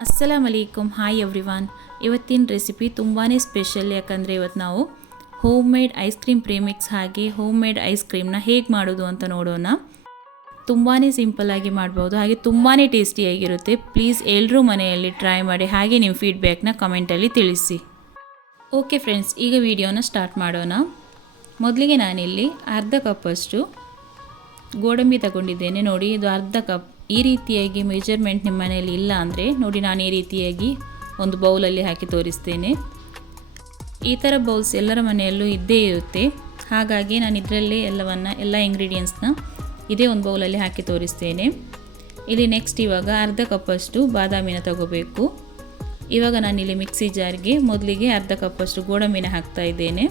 ಅಸ್ಸಲಾಮ್ ಅಲೈಕುಮ್ hi everyone ಇವತ್ತಿನ recipe ತುಂಬಾ ಸ್ಪೆಷಲ್ ಯಾಕಂದರೆ ಇವತ್ತು ನಾವು home made ice cream premix ಹಾಗೆ ಹೋಮ್ ಮೇಡ್ ಐಸ್ ಕ್ರೀಮ್ನ ಹೇಗೆ ಮಾಡೋದು ಅಂತ ನೋಡೋಣ ತುಂಬಾ ಸಿಂಪಲ್ಲಾಗಿ ಮಾಡ್ಬೋದು ಹಾಗೆ ತುಂಬಾ ಟೇಸ್ಟಿಯಾಗಿರುತ್ತೆ ಪ್ಲೀಸ್ ಎಲ್ಲರೂ ಮನೆಯಲ್ಲಿ ಟ್ರೈ ಮಾಡಿ ಹಾಗೆ ನಿಮ್ಮ ಫೀಡ್ಬ್ಯಾಕ್ನ ಕಮೆಂಟಲ್ಲಿ ತಿಳಿಸಿ ಓಕೆ ಫ್ರೆಂಡ್ಸ್ ಈಗ ವಿಡಿಯೋನ ಸ್ಟಾರ್ಟ್ ಮಾಡೋಣ ಮೊದಲಿಗೆ ನಾನಿಲ್ಲಿ ಅರ್ಧ ಕಪ್ಪಷ್ಟು ಗೋಡಂಬಿ ತಗೊಂಡಿದ್ದೇನೆ ನೋಡಿ ಇದು ಅರ್ಧ ಕಪ್ ಈ ರೀತಿಯಾಗಿ ಮೆಜರ್ಮೆಂಟ್ ನಿಮ್ಮ ಮನೆಯಲ್ಲಿ ಇಲ್ಲ ಅಂದರೆ ನೋಡಿ ನಾನು ಈ ರೀತಿಯಾಗಿ ಒಂದು ಬೌಲಲ್ಲಿ ಹಾಕಿ ತೋರಿಸ್ತೇನೆ. ಈ ಥರ ಬೌಲ್ಸ್ ಎಲ್ಲರ ಮನೆಯಲ್ಲೂ ಇದ್ದೇ ಇರುತ್ತೆ. ಹಾಗಾಗಿ ನಾನು ಇದರಲ್ಲೇ ಎಲ್ಲವನ್ನು, ಎಲ್ಲ ಇಂಗ್ರೀಡಿಯೆಂಟ್ಸ್ನ ಇದೇ ಒಂದು ಬೌಲಲ್ಲಿ ಹಾಕಿ ತೋರಿಸ್ತೇನೆ. ಇಲ್ಲಿ ನೆಕ್ಸ್ಟ್ ಇವಾಗ ಅರ್ಧ ಕಪ್ಪಷ್ಟು ಬಾದಾಮಿನ ತಗೋಬೇಕು. ಇವಾಗ ನಾನಿಲ್ಲಿ ಮಿಕ್ಸಿ ಜಾರ್ಗೆ ಮೊದಲಿಗೆ ಅರ್ಧ ಕಪ್ಪಷ್ಟು ಗೋಡಂಬಿನ ಹಾಕ್ತಾ ಇದ್ದೇನೆ.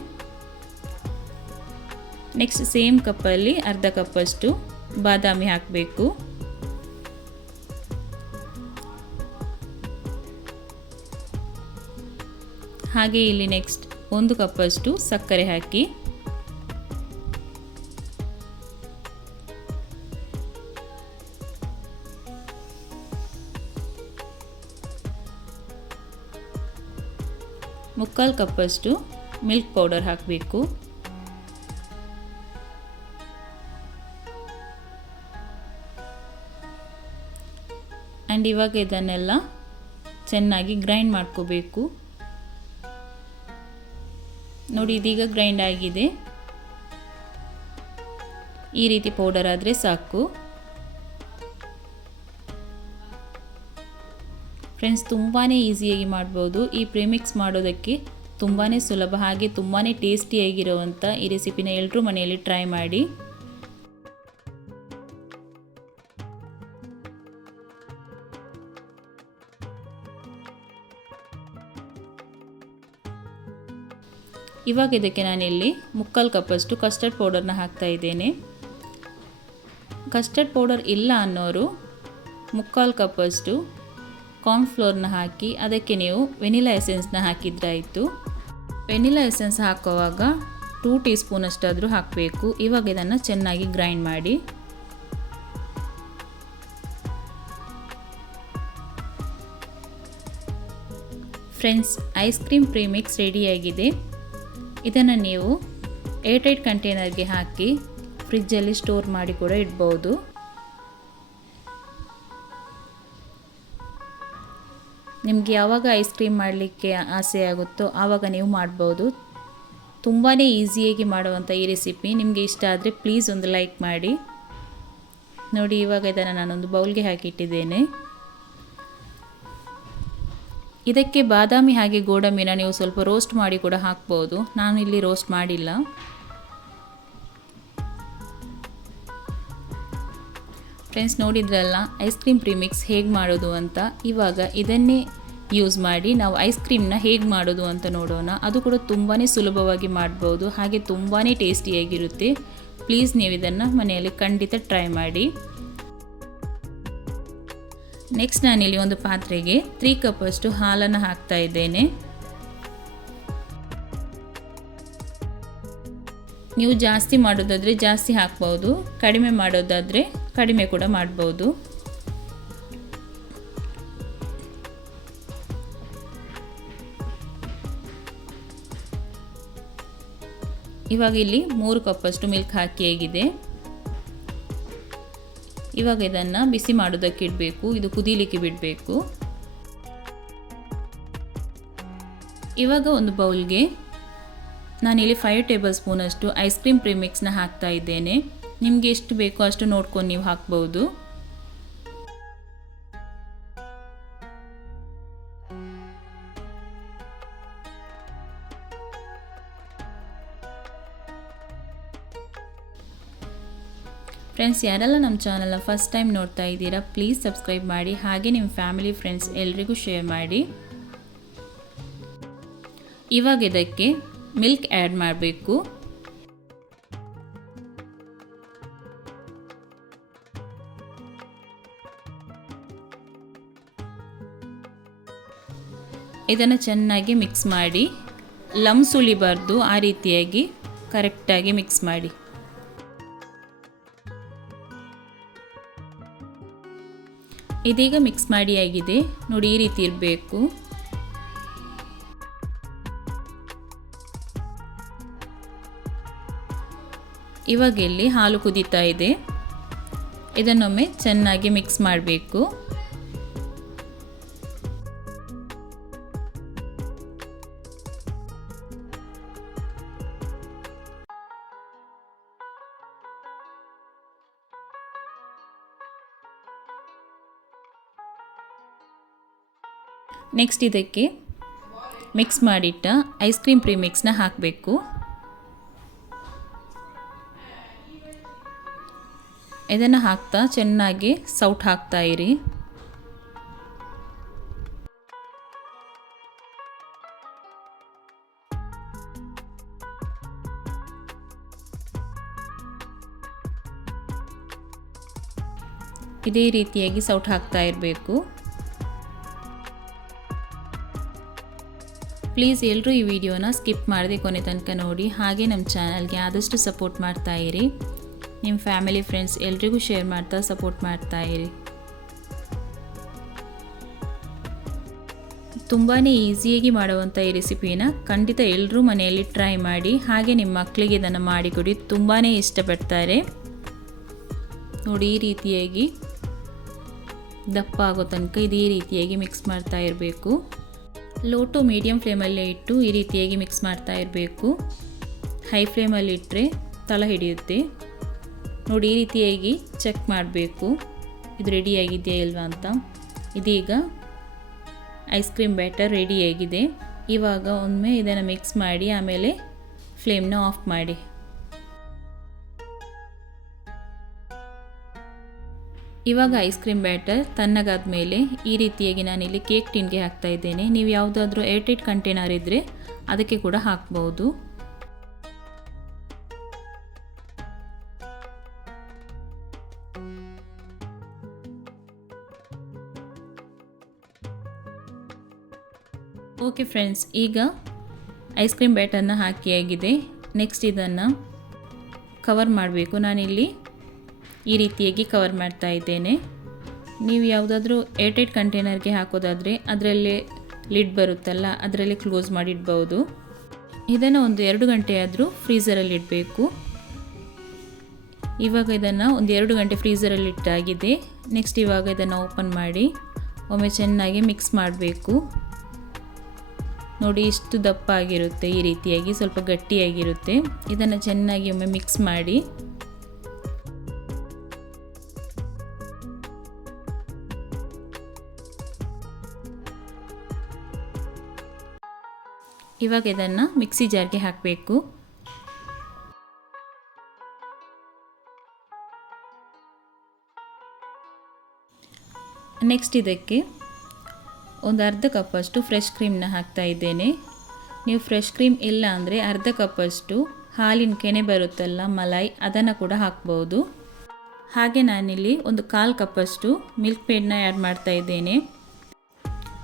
ನೆಕ್ಸ್ಟ್ ಸೇಮ್ ಕಪ್ಪಲ್ಲಿ ಅರ್ಧ ಕಪ್ಪಷ್ಟು ಬಾದಾಮಿ ಹಾಕಬೇಕು. ಹಾಗೆ ಇಲ್ಲಿ ನೆಕ್ಸ್ಟ್ ಒಂದು ಕಪ್ಪಷ್ಟು ಸಕ್ಕರೆ ಹಾಕಿ. ಮುಕ್ಕಾಲು ಕಪ್ಪಷ್ಟು ಮಿಲ್ಕ್ ಪೌಡರ್ ಹಾಕಬೇಕು. ಆ್ಯಂಡ್ ಇವಾಗ ಇದನ್ನೆಲ್ಲ ಚೆನ್ನಾಗಿ ಗ್ರೈಂಡ್ ಮಾಡ್ಕೋಬೇಕು. ನೋಡಿ, ಇದೀಗ ಗ್ರೈಂಡ್ ಆಗಿದೆ. ಈ ರೀತಿ ಪೌಡರ್ ಆದರೆ ಸಾಕು. ಫ್ರೆಂಡ್ಸ್ ತುಂಬಾ ಈಸಿಯಾಗಿ ಮಾಡ್ಬೋದು. ಈ ಪ್ರೇಮಿಕ್ಸ್ ಮಾಡೋದಕ್ಕೆ ತುಂಬಾ ಸುಲಭ, ಹಾಗೆ ತುಂಬಾ ಟೇಸ್ಟಿಯಾಗಿರುವಂಥ ಈ ರೆಸಿಪಿನ ಎಲ್ಲರೂ ಮನೆಯಲ್ಲಿ ಟ್ರೈ ಮಾಡಿ. ಇವಾಗ ಇದಕ್ಕೆ ನಾನಿಲ್ಲಿ ಮುಕ್ಕಾಲು ಕಪ್ಪಷ್ಟು ಕಸ್ಟರ್ಡ್ ಪೌಡರ್ನ ಹಾಕ್ತಾ ಇದ್ದೇನೆ. ಕಸ್ಟರ್ಡ್ ಪೌಡರ್ ಇಲ್ಲ ಅನ್ನೋರು ಮುಕ್ಕಾಲು ಕಪ್ಪಷ್ಟು ಕಾರ್ನ್ಫ್ಲೋರ್ನ ಹಾಕಿ ಅದಕ್ಕೆ ನೀವು ವೆನಿಲಾ ಎಸೆನ್ಸ್ನ ಹಾಕಿದ್ರಾಯಿತು. ವೆನಿಲಾ ಎಸೆನ್ಸ್ ಹಾಕುವಾಗ ಟೂ ಟೀ ಸ್ಪೂನಷ್ಟಾದರೂ ಹಾಕಬೇಕು. ಇವಾಗ ಇದನ್ನು ಚೆನ್ನಾಗಿ ಗ್ರೈಂಡ್ ಮಾಡಿ. ಫ್ರೆಂಡ್ಸ್ ಐಸ್ ಕ್ರೀಮ್ ಪ್ರೀಮಿಕ್ಸ್ ರೆಡಿಯಾಗಿದೆ ಇದನ್ನು ನೀವು ಏರ್ಟೈಟ್ ಕಂಟೈನರ್ಗೆ ಹಾಕಿ ಫ್ರಿಜ್ಜಲ್ಲಿ ಸ್ಟೋರ್ ಮಾಡಿ ಕೂಡ ಇಡ್ಬೋದು. ನಿಮಗೆ ಯಾವಾಗ ಐಸ್ ಕ್ರೀಮ್ ಮಾಡಲಿಕ್ಕೆ ಆಸೆ ಆಗುತ್ತೋ ಆವಾಗ ನೀವು ಮಾಡ್ಬೋದು. ತುಂಬಾ ಈಸಿಯಾಗಿ ಮಾಡುವಂಥ ಈ ರೆಸಿಪಿ. ನಿಮಗೆ ಇಷ್ಟ ಆದರೆ ಪ್ಲೀಸ್ ಒಂದು ಲೈಕ್ ಮಾಡಿ. ನೋಡಿ, ಇವಾಗ ಇದನ್ನು ನಾನೊಂದು ಬೌಲ್ಗೆ ಹಾಕಿಟ್ಟಿದ್ದೇನೆ. ಇದಕ್ಕೆ ಬಾದಾಮಿ ಹಾಗೆ ಗೋಡಂಬಿನ ನೀವು ಸ್ವಲ್ಪ ರೋಸ್ಟ್ ಮಾಡಿ ಕೂಡ ಹಾಕ್ಬೋದು. ನಾನು ಇಲ್ಲಿ ರೋಸ್ಟ್ ಮಾಡಿಲ್ಲ. ಫ್ರೆಂಡ್ಸ್ ನೋಡಿದ್ರಲ್ಲ ಐಸ್ ಕ್ರೀಮ್ ಪ್ರೀಮಿಕ್ಸ್ ಹೇಗೆ ಮಾಡೋದು ಅಂತ? ಇವಾಗ ಇದನ್ನೇ ಯೂಸ್ ಮಾಡಿ ನಾವು ಐಸ್ ಕ್ರೀಮ್ನ ಹೇಗೆ ಮಾಡೋದು ಅಂತ ನೋಡೋಣ. ಅದು ಕೂಡ ತುಂಬಾ ಸುಲಭವಾಗಿ ಮಾಡ್ಬೋದು. ಹಾಗೆ ತುಂಬಾ ಟೇಸ್ಟಿಯಾಗಿರುತ್ತೆ ಪ್ಲೀಸ್ ನೀವು ಇದನ್ನು ಮನೆಯಲ್ಲಿ ಖಂಡಿತ ಟ್ರೈ ಮಾಡಿ. ನೆಕ್ಸ್ಟ್ ನಾನಿಲ್ಲಿ ಒಂದು ಪಾತ್ರೆಗೆ ತ್ರೀ ಕಪ್ಪಷ್ಟು ಹಾಲನ್ನು ಹಾಕ್ತಾ ಇದ್ದೇನೆ. ನೀವು ಜಾಸ್ತಿ ಮಾಡೋದಾದರೆ ಜಾಸ್ತಿ ಹಾಕ್ಬೋದು, ಕಡಿಮೆ ಮಾಡೋದಾದರೆ ಕಡಿಮೆ ಕೂಡ ಮಾಡ್ಬೋದು. ಇವಾಗ ಇಲ್ಲಿ ಮೂರು ಕಪ್ಪಷ್ಟು ಮಿಲ್ಕ್ ಹಾಕಿ ಹೇಗಿದೆ. ಇವಾಗ ಇದನ್ನು ಬಿಸಿ ಮಾಡೋದಕ್ಕೆ ಇಡಬೇಕು, ಇದು ಕುದೀಲಿಕ್ಕೆ ಬಿಡಬೇಕು. ಇವಾಗ ಒಂದು ಬೌಲ್ಗೆ ನಾನಿಲ್ಲಿ ಫೈವ್ ಟೇಬಲ್ ಸ್ಪೂನಷ್ಟು ಐಸ್ ಕ್ರೀಮ್ ಪ್ರಿಮಿಕ್ಸ್ನ ಹಾಕ್ತಾ ಇದ್ದೇನೆ. ನಿಮಗೆ ಎಷ್ಟು ಬೇಕೋ ಅಷ್ಟು ನೋಡ್ಕೊಂಡು ನೀವು ಹಾಕ್ಬೋದು. ಫ್ರೆಂಡ್ಸ್ ಯಾರೆಲ್ಲ ನಮ್ಮ ಚಾನಲ್ನ ಫಸ್ಟ್ ಟೈಮ್ ನೋಡ್ತಾ ಇದ್ದೀರಾ ಪ್ಲೀಸ್ ಸಬ್ಸ್ಕ್ರೈಬ್ ಮಾಡಿ, ಹಾಗೆ ನಿಮ್ಮ ಫ್ಯಾಮಿಲಿ ಫ್ರೆಂಡ್ಸ್ ಎಲ್ರಿಗೂ ಶೇರ್ ಮಾಡಿ. ಇವಾಗ ಇದಕ್ಕೆ ಮಿಲ್ಕ್ ಆ್ಯಡ್ ಮಾಡಬೇಕು. ಇದನ್ನು ಚೆನ್ನಾಗಿ ಮಿಕ್ಸ್ ಮಾಡಿ. ಲಮ್ಸ್ ಉಳಿಬಾರ್ದು ಆ ರೀತಿಯಾಗಿ ಕರೆಕ್ಟಾಗಿ ಮಿಕ್ಸ್ ಮಾಡಿ. ಇದೀಗ ಮಿಕ್ಸ್ ಮಾಡಿ ಆಗಿದೆ. ನೋಡಿ, ಈ ರೀತಿ ಇರಬೇಕು. ಇವಾಗ ಇಲ್ಲಿ ಹಾಲು ಕುದೀತಾ ಇದೆ. ಇದನ್ನೊಮ್ಮೆ ಚೆನ್ನಾಗಿ ಮಿಕ್ಸ್ ಮಾಡಬೇಕು. ನೆಕ್ಸ್ಟ್ ಇದಕ್ಕೆ ಮಿಕ್ಸ್ ಮಾಡಿಟ್ಟ ಐಸ್ ಕ್ರೀಮ್ ಪ್ರಿಮಿಕ್ಸ್ನ ಹಾಕಬೇಕು. ಇದನ್ನು ಹಾಕ್ತಾ ಚೆನ್ನಾಗಿ ಸೌಟ್ ಹಾಕ್ತಾ ಇರಿ. ಇದೇ ರೀತಿಯಾಗಿ ಸೌಟ್ ಹಾಕ್ತಾ ಇರಬೇಕು. ಪ್ಲೀಸ್ ಎಲ್ಲರೂ ಈ ವಿಡಿಯೋನ ಸ್ಕಿಪ್ ಮಾಡದೆ ಕೊನೆ ತನಕ ನೋಡಿ. ಹಾಗೆ ನಮ್ಮ ಚಾನಲ್ಗೆ ಆದಷ್ಟು ಸಪೋರ್ಟ್ ಮಾಡ್ತಾ ಇರಿ. ನಿಮ್ಮ ಫ್ಯಾಮಿಲಿ, ಫ್ರೆಂಡ್ಸ್ ಎಲ್ರಿಗೂ ಶೇರ್ ಮಾಡ್ತಾ, ಸಪೋರ್ಟ್ ಮಾಡ್ತಾ ಇರಿ. ತುಂಬಾ ಈಸಿಯಾಗಿ ಮಾಡುವಂಥ ಈ ರೆಸಿಪಿನ ಖಂಡಿತ ಎಲ್ಲರೂ ಮನೆಯಲ್ಲಿ ಟ್ರೈ ಮಾಡಿ. ಹಾಗೆ ನಿಮ್ಮ ಮಕ್ಕಳಿಗೆ ಇದನ್ನು ಮಾಡಿಕೊಡಿ ತುಂಬಾ ಇಷ್ಟಪಡ್ತಾರೆ. ನೋಡಿ, ಈ ರೀತಿಯಾಗಿ ದಪ್ಪ ಆಗೋ ತನಕ ಇದೇ ರೀತಿಯಾಗಿ ಮಿಕ್ಸ್ ಮಾಡ್ತಾ ಇರಬೇಕು. ಲೋ ಟು ಮೀಡಿಯಮ್ ಫ್ಲೇಮಲ್ಲೇ ಇಟ್ಟು ಈ ರೀತಿಯಾಗಿ ಮಿಕ್ಸ್ ಮಾಡ್ತಾ ಇರಬೇಕು. ಹೈ ಫ್ಲೇಮಲ್ಲಿ ಇಟ್ಟರೆ ತಳ ಹಿಡಿಯುತ್ತೆ. ನೋಡಿ, ಈ ರೀತಿಯಾಗಿ ಚೆಕ್ ಮಾಡಬೇಕು. ಇದು ರೆಡಿಯಾಗಿದೆಯಾ ಇಲ್ವಾ ಅಂತ. ಇದೀಗ ಐಸ್ ಕ್ರೀಮ್ ಬ್ಯಾಟರ್ ರೆಡಿಯಾಗಿದೆ ಇವಾಗ ಒಮ್ಮೆ ಇದನ್ನು ಮಿಕ್ಸ್ ಮಾಡಿ ಆಮೇಲೆ ಫ್ಲೇಮ್ನ ಆಫ್ ಮಾಡಿ. ಇವಾಗ ಐಸ್ ಕ್ರೀಮ್ ಬ್ಯಾಟರ್ ತಣ್ಣಗಾದ ಮೇಲೆ ಈ ರೀತಿಯಾಗಿ ನಾನು ಇಲ್ಲಿ ಕೇಕ್ ಟಿನ್ಗೆ ಹಾಕ್ತಾ ಇದ್ದೇನೆ. ನೀವು ಯಾವುದಾದ್ರೂ ಏರ್ಟೈಟ್ ಕಂಟೈನರ್ ಇದ್ದರೆ ಅದಕ್ಕೆ ಕೂಡ ಹಾಕ್ಬೋದು. ಓಕೆ ಫ್ರೆಂಡ್ಸ್ ಈಗ ಐಸ್ ಕ್ರೀಮ್ ಬ್ಯಾಟರ್ನ ಆಗಿದೆ. ನೆಕ್ಸ್ಟ್ ಇದನ್ನು ಕವರ್ ಮಾಡಬೇಕು. ನಾನಿಲ್ಲಿ ಈ ರೀತಿಯಾಗಿ ಕವರ್ ಮಾಡ್ತಾ ಇದ್ದೇನೆ. ನೀವು ಯಾವುದಾದ್ರೂ ಏರ್ಟೈಟ್ ಕಂಟೈನರ್ಗೆ ಹಾಕೋದಾದರೆ ಅದರಲ್ಲಿ ಲಿಡ್ ಬರುತ್ತಲ್ಲ, ಅದರಲ್ಲಿ ಕ್ಲೋಸ್ ಮಾಡಿಡ್ಬೋದು ಇದನ್ನು ಒಂದು ಎರಡು ಗಂಟೆ ಆದರೂ ಫ್ರೀಸರಲ್ಲಿ ಇಡಬೇಕು. ಇವಾಗ ಇದನ್ನು ಒಂದು ಎರಡು ಗಂಟೆ ಫ್ರೀಸರಲ್ಲಿ ಇಟ್ಟಾಗಿದೆ. ನೆಕ್ಸ್ಟ್ ಇವಾಗ ಇದನ್ನು ಓಪನ್ ಮಾಡಿ, ಒಮ್ಮೆ ಚೆನ್ನಾಗಿ ಮಿಕ್ಸ್ ಮಾಡಬೇಕು. ನೋಡಿ ಇಷ್ಟು ದಪ್ಪ ಆಗಿರುತ್ತೆ ಈ ರೀತಿಯಾಗಿ ಸ್ವಲ್ಪ ಗಟ್ಟಿಯಾಗಿರುತ್ತೆ. ಇದನ್ನು ಚೆನ್ನಾಗಿ ಒಮ್ಮೆ ಮಿಕ್ಸ್ ಮಾಡಿ. ಇವಾಗ ಇದನ್ನು ಮಿಕ್ಸಿ ಜಾರ್ಗೆ ಹಾಕಬೇಕು. ನೆಕ್ಸ್ಟ್ ಇದಕ್ಕೆ ಒಂದು ಅರ್ಧ ಕಪ್ಪಷ್ಟು ಫ್ರೆಶ್ ಕ್ರೀಮ್ನ ಹಾಕ್ತಾ ಇದ್ದೇನೆ. ನೀವು ಫ್ರೆಶ್ ಕ್ರೀಮ್ ಇಲ್ಲ ಅಂದರೆ ಅರ್ಧ ಕಪ್ಪಷ್ಟು ಹಾಲಿನ ಕೆನೆ ಬರುತ್ತಲ್ಲ, ಮಲೈ, ಅದನ್ನು ಕೂಡ ಹಾಕ್ಬೋದು. ಹಾಗೆ ನಾನಿಲ್ಲಿ ಒಂದು ಕಾಲು ಕಪ್ಪಷ್ಟು ಮಿಲ್ಕ್ ಪೇಡನ್ನ ಆ್ಯಡ್ ಮಾಡ್ತಾ ಇದ್ದೇನೆ.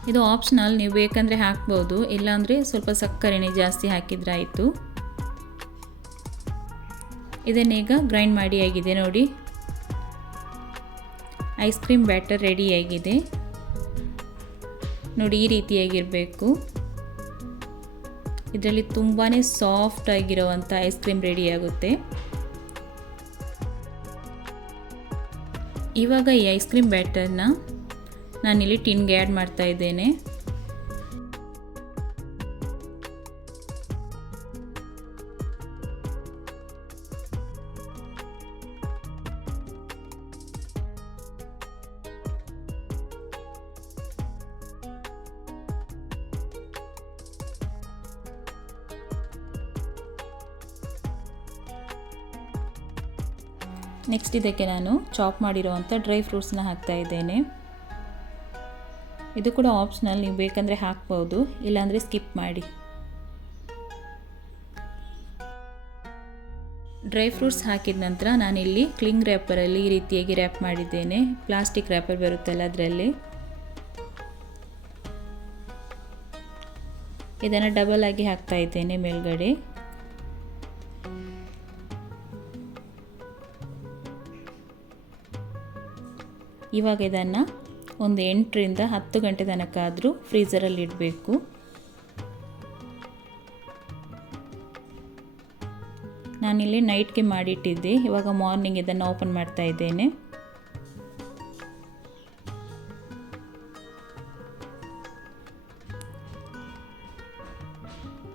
ಇದು ಆಪ್ಷನಲ್ ನೀವು ಬೇಕಂದರೆ ಹಾಕ್ಬೋದು. ಇಲ್ಲಾಂದರೆ ಸ್ವಲ್ಪ ಸಕ್ಕರೆನೇ ಜಾಸ್ತಿ ಹಾಕಿದ್ರಾಯಿತು. ಇದನ್ನೀಗ ಗ್ರೈಂಡ್ ಮಾಡಿ ಆಗಿದೆ ನೋಡಿ. ಐಸ್ ಕ್ರೀಮ್ ಬ್ಯಾಟರ್ ರೆಡಿಯಾಗಿದೆ ನೋಡಿ, ಈ ರೀತಿಯಾಗಿರಬೇಕು. ಇದರಲ್ಲಿ ತುಂಬಾ ಸಾಫ್ಟ್ ಆಗಿರುವಂಥ ಐಸ್ ಕ್ರೀಮ್ ರೆಡಿಯಾಗುತ್ತೆ ಇವಾಗ ಈ ಐಸ್ ಕ್ರೀಮ್ ಬ್ಯಾಟರ್ನ ನಾನಿಲ್ಲಿ ಟಿನ್ಗೆ ಆ್ಯಡ್ ಮಾಡ್ತಾ ಇದ್ದೇನೆ. ನೆಕ್ಸ್ಟ್ ಇದಕ್ಕೆ ನಾನು ಚಾಪ್ ಮಾಡಿರುವಂಥ ಡ್ರೈ ಫ್ರೂಟ್ಸ್ನ ಹಾಕ್ತಾ ಇದ್ದೇನೆ. ಇದು ಕೂಡ ಆಪ್ಷನಲ್ ನೀವು ಬೇಕಂದರೆ ಹಾಕ್ಬೋದು, ಇಲ್ಲಾಂದರೆ ಸ್ಕಿಪ್ ಮಾಡಿ. ಡ್ರೈ ಫ್ರೂಟ್ಸ್ ಹಾಕಿದ ನಂತರ ನಾನಿಲ್ಲಿ ಕ್ಲಿಂಗ್ ರ್ಯಾಪರಲ್ಲಿ ಈ ರೀತಿಯಾಗಿ ರ್ಯಾಪ್ ಮಾಡಿದ್ದೇನೆ. ಪ್ಲಾಸ್ಟಿಕ್ ರ್ಯಾಪರ್ ಬರುತ್ತಲ್ಲ ಅದರಲ್ಲಿ. ಇದನ್ನು ಡಬಲ್ ಆಗಿ ಹಾಕ್ತಾ ಇದ್ದೇನೆ ಮೇಲ್ಗಡೆ. ಇವಾಗ ಇದನ್ನು ಒಂದು ಎಂಟರಿಂದ ಹತ್ತು ಗಂಟೆ ತನಕ ಆದರೂ ಫ್ರೀಸರಲ್ಲಿ ಇಡಬೇಕು. ನಾನಿಲ್ಲಿ ನೈಟ್ಗೆ ಮಾಡಿಟ್ಟಿದ್ದೆ. ಇವಾಗ ಮಾರ್ನಿಂಗ್ ಇದನ್ನು ಓಪನ್ ಮಾಡ್ತಾ ಇದ್ದೇನೆ.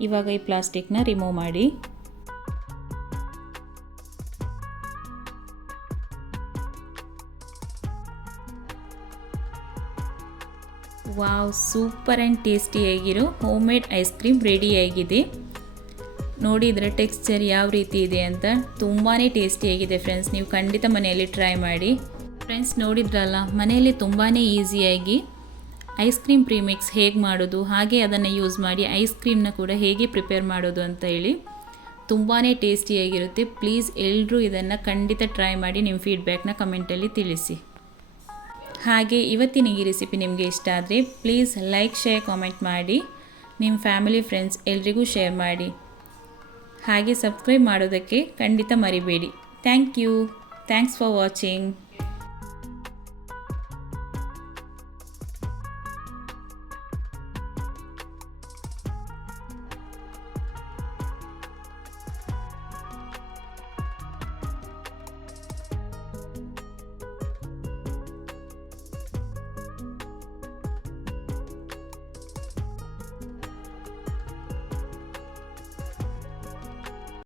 ಇವಾಗ ಈ ಪ್ಲಾಸ್ಟಿಕ್ನ ರಿಮೂವ್ ಮಾಡಿ. ವಾವ್, ಸೂಪರ್ ಆ್ಯಂಡ್ ಟೇಸ್ಟಿಯಾಗಿರೋ ಹೋಮ್ ಮೇಡ್ ಐಸ್ ಕ್ರೀಮ್ ರೆಡಿಯಾಗಿದೆ ನೋಡಿ ಇದರ ಟೆಕ್ಸ್ಚರ್ ಯಾವ ರೀತಿ ಇದೆ ಅಂತ ತುಂಬಾ ಟೇಸ್ಟಿಯಾಗಿದೆ ಫ್ರೆಂಡ್ಸ್. ನೀವು ಖಂಡಿತ ಮನೆಯಲ್ಲಿ ಟ್ರೈ ಮಾಡಿ. ಫ್ರೆಂಡ್ಸ್, ನೋಡಿದ್ರಲ್ಲ, ಮನೆಯಲ್ಲಿ ತುಂಬಾ ಈಸಿಯಾಗಿ ಐಸ್ ಕ್ರೀಮ್ ಪ್ರೀಮಿಕ್ಸ್ ಹೇಗೆ ಮಾಡೋದು, ಹಾಗೆ ಅದನ್ನು ಯೂಸ್ ಮಾಡಿ ಐಸ್ ಕ್ರೀಮ್ನ ಕೂಡ ಹೇಗೆ ಪ್ರಿಪೇರ್ ಮಾಡೋದು ಅಂತ ಹೇಳಿ ತುಂಬಾ ಟೇಸ್ಟಿಯಾಗಿರುತ್ತೆ ಪ್ಲೀಸ್ ಎಲ್ಲರೂ ಇದನ್ನು ಖಂಡಿತ ಟ್ರೈ ಮಾಡಿ, ನಿಮ್ಮ ಫೀಡ್ಬ್ಯಾಕ್ನ ಕಮೆಂಟಲ್ಲಿ ತಿಳಿಸಿ. ಹಾಗೆ ಇವತ್ತಿನ ಈ ರೆಸಿಪಿ ನಿಮಗೆ ಇಷ್ಟ ಆದರೆ ಪ್ಲೀಸ್ ಲೈಕ್ ಶೇರ್ ಕಾಮೆಂಟ್ ಮಾಡಿ. ನಿಮ್ಮ ಫ್ಯಾಮಿಲಿ ಫ್ರೆಂಡ್ಸ್ ಎಲ್ರಿಗೂ ಶೇರ್ ಮಾಡಿ. ಹಾಗೆ ಸಬ್ಸ್ಕ್ರೈಬ್ ಮಾಡೋದಕ್ಕೆ ಖಂಡಿತ ಮರಿಬೇಡಿ. Thank you thanks for watching